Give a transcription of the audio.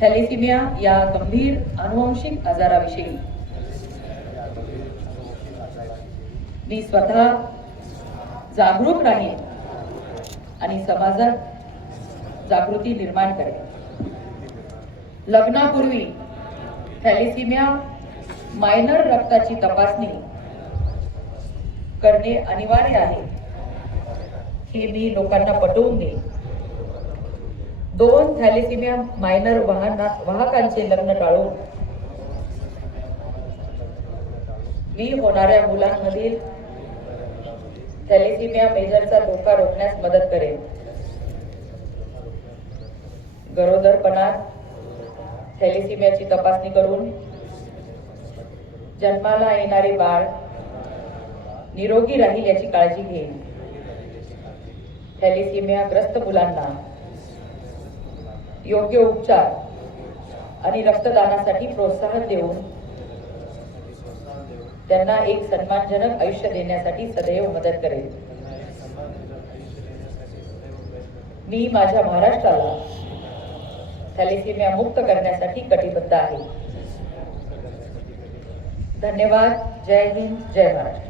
Thalassaemia या गंभीर अनुवंशिक आजाराविषयी मी स्वतः जागरूक राहीन आणि समाजात जागृती निर्माण करेन। लग्नापूर्वी थॅलेसिमिया मायनर रक्ताची तपासणी करणे अनिवार्य आहे हे मी लोकांना पटवून देईन। 2 थॅलेसिमिया मायनर वाहकांचे लग्न टाळून मी होणाऱ्या मुलांमधील थॅलेसिमिया मेजरचा धोका रोखण्यास मदत करेन। गरोदरपणात थॅलेसिमियाची तपासणी करून जन्माला येणारे बाळ निरोगी राहील याची काळजी घेईन। थॅलेसिमिया ग्रस्त मुलांना योग्य उपचार आणि रक्तदानासाठी प्रोत्साहन देऊन त्यांना एक सन्मानजनक आयुष्य देण्यासाठी सदैव मदत करेन। मी माझ्या महाराष्ट्राला थॅलेसिमिया मुक्त करण्यासाठी कटिबद्ध आहे। धन्यवाद। जय हिंद, जय महाराष्ट्र।